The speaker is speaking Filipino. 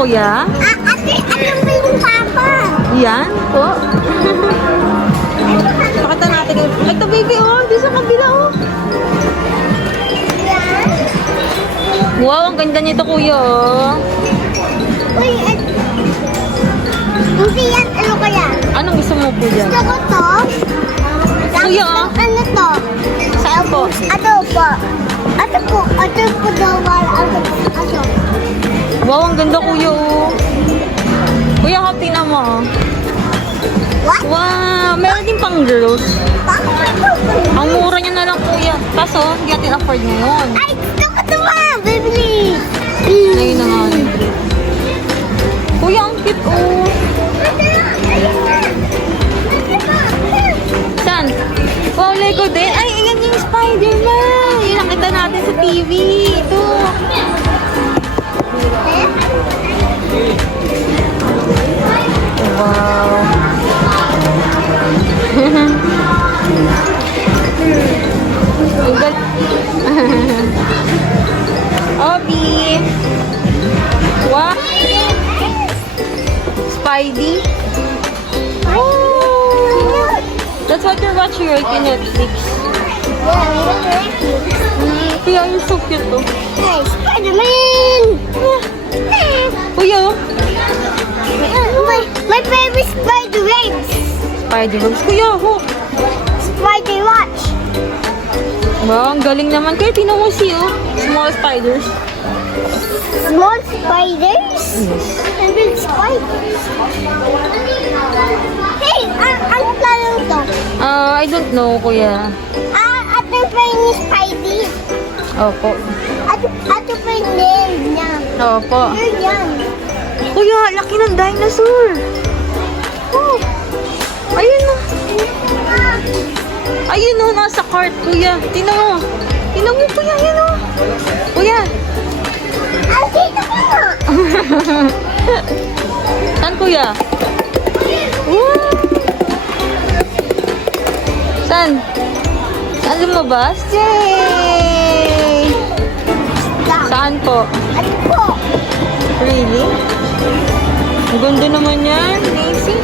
kuya? Ate, alam mo yung papa. Yan po. Pakita natin kayo. Ito baby oh, di sa kabila oh. Yan. Wow, ang ganda nito kuya oh. Uy, hindi yan. Ano kaya? Anong gusto mo po dyan? Gusto ko to. Kuya oh. Ano to? Saan po? Ato po. Ato po daw para ato. Wow, ang ganda kuya oh. Kuya, tingnan mo oh. What? Wow, meron din pang girls. Bakit? Ang mura niya na lang kuya. Kaso, hindi natin afford ngayon. Ay, gusto ko to ma. Bibili. Ngayon na nga. Kuya, ang cute oh. Saan? Wow, Lego din. Ay, yan yung Spider-Man. Yung nakita natin sa TV. Ito. Wow. Ang gal- Obi. Wow. Spidey. Oh. That's what you're watching right in Netflix. Kuya, you're so cute oh. Hey, Spider-Man! Kuya, oh. My favorite Spider-Webs. Spider-Webs. Kuya, oh. Spider-Watch. Wow, ang galing naman. Kaya tingnan mo si oh. Small spiders. Small spiders? And big spiders. Hey, ano tayo to? I don't know, kuya. Ate pa yung Spidey. Opo. Ate pa yung name niya. Opo. Yun yan. Kuya, laki ng dinosaur. Oh. Ayun na. Ayun na, nasa cart, kuya. Tingnan mo. Tingnan mo, kuya. Ayun o. Kuya. Dito ka nga. Saan, kuya? Wow. Saan? Saan lumabas? Yay! Saan po? Ano po? Really? Ang ganda naman yan, Daisy.